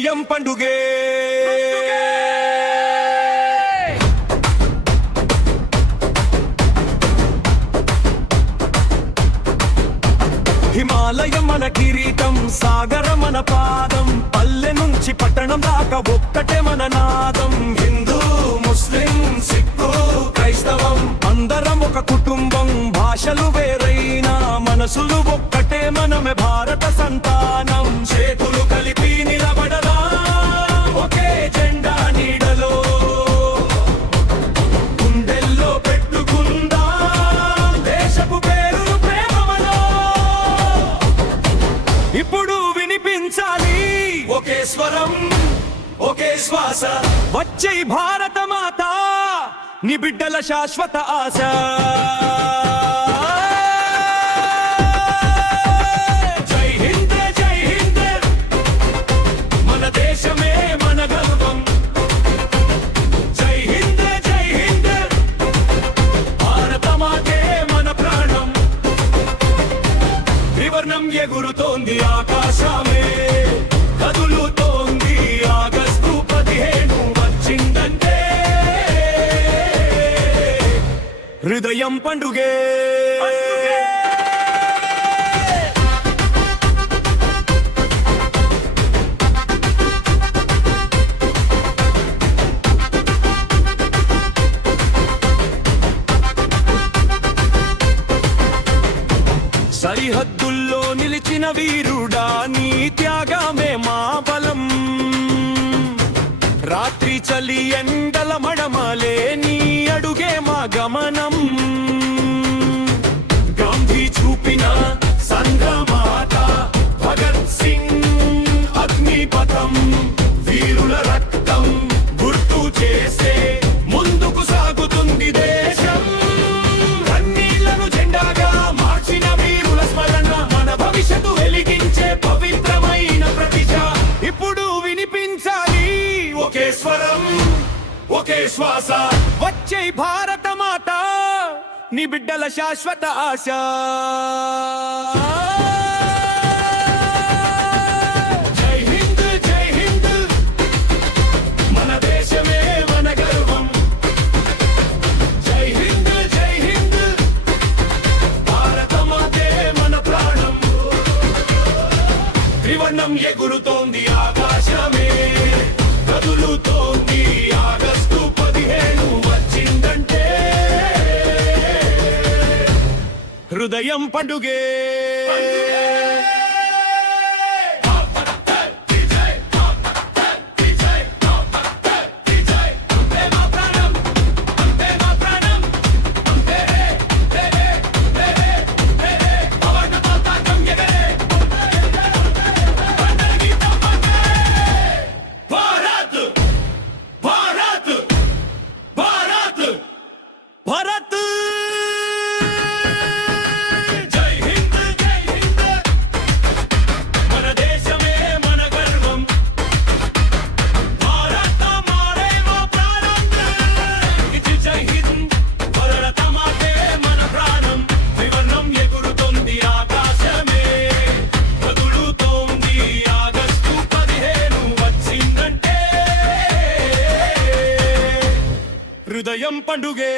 హృదయం పండుగే హిమాలయం మన కిరీటం, సాగరం మన పాదం, పల్లె నుంచి పట్టణం దాకా ఒక్కటే మన నాదం. హిందూ, ముస్లిం, సిక్కు, క్రైస్తవం అందరం ఒక కుటుంబం. భాషలు వేరైనా మనసులు ఒక్కటే, మనమే భారత సంతానం. చేతులు కలిపి నిలబడదా ఒకే జెండా నీడలో, గుండెల్లో పెట్టుకుందా దేశపు పేరు ప్రేమలో. ఇప్పుడు వినిపించాలి ఒకే స్వరం, ఒకే శ్వాస. వచ్చే భారత మాత నీ బిడ్డల శాశ్వత ఆశ. జై హింద్, జై హింద్, మన దేశమే మన గర్వం. జై హింద్, జై హింద్, భారత మాతే మన ప్రాణం. త్రివర్ణం ఎగురుతోంది ఆకాశమే, కదులుతోంది ఆగస్టు 15 వచ్చిందంటే హృదయం పండుగే. సరిహద్దుల్లో నిలిచిన వీరుడా, నీ త్యాగమే మా బలం. రాత్రి చలి ఎండల మడమలే, నీ అడుగే మా గమనం. గాంధీ చూపిన సంఘమాత, భగత్ సింగ్ అగ్నిపథం, వీరుల రక్తం గుర్తు చేసే ముందుకు సాగుతుంది దేశం. కన్నీళ్లను జెండాగా మార్చిన వీరుల స్మరణ, మన భవిష్యత్తు వెలిగించే పవిత్రమైన ప్రతిజ. ఇప్పుడు వినిపించాలి ఒకే స్వరం, ఒకే శ్వాస. వచ్చే భారత మాత నీ బిడ్డల శాశ్వత ఆశ. జై హింద్, జై హింద్, మన దేశమే మన గర్వం. జై హింద్, జై హింద్, భారత మాతే మన ప్రాణం. త్రివర్ణం ఎగురుతోంది ఆకాశమే, కదులుతోంది ఆగస్టు 15 వచ్చిందంటే హృదయం పండుగే. భారత్ జై హింద్, జై హింద్, మన దేశమే మన గర్వం. భారత మారే మా ప్రాణం. జై హింద్, భారత మాతే మన ప్రాణం. త్రివర్ణం ఎగురుతోంది ఆకాశమే, కదులుతోంది ఆగస్టు 15 వచ్చిందంటే హృదయం పండుగే.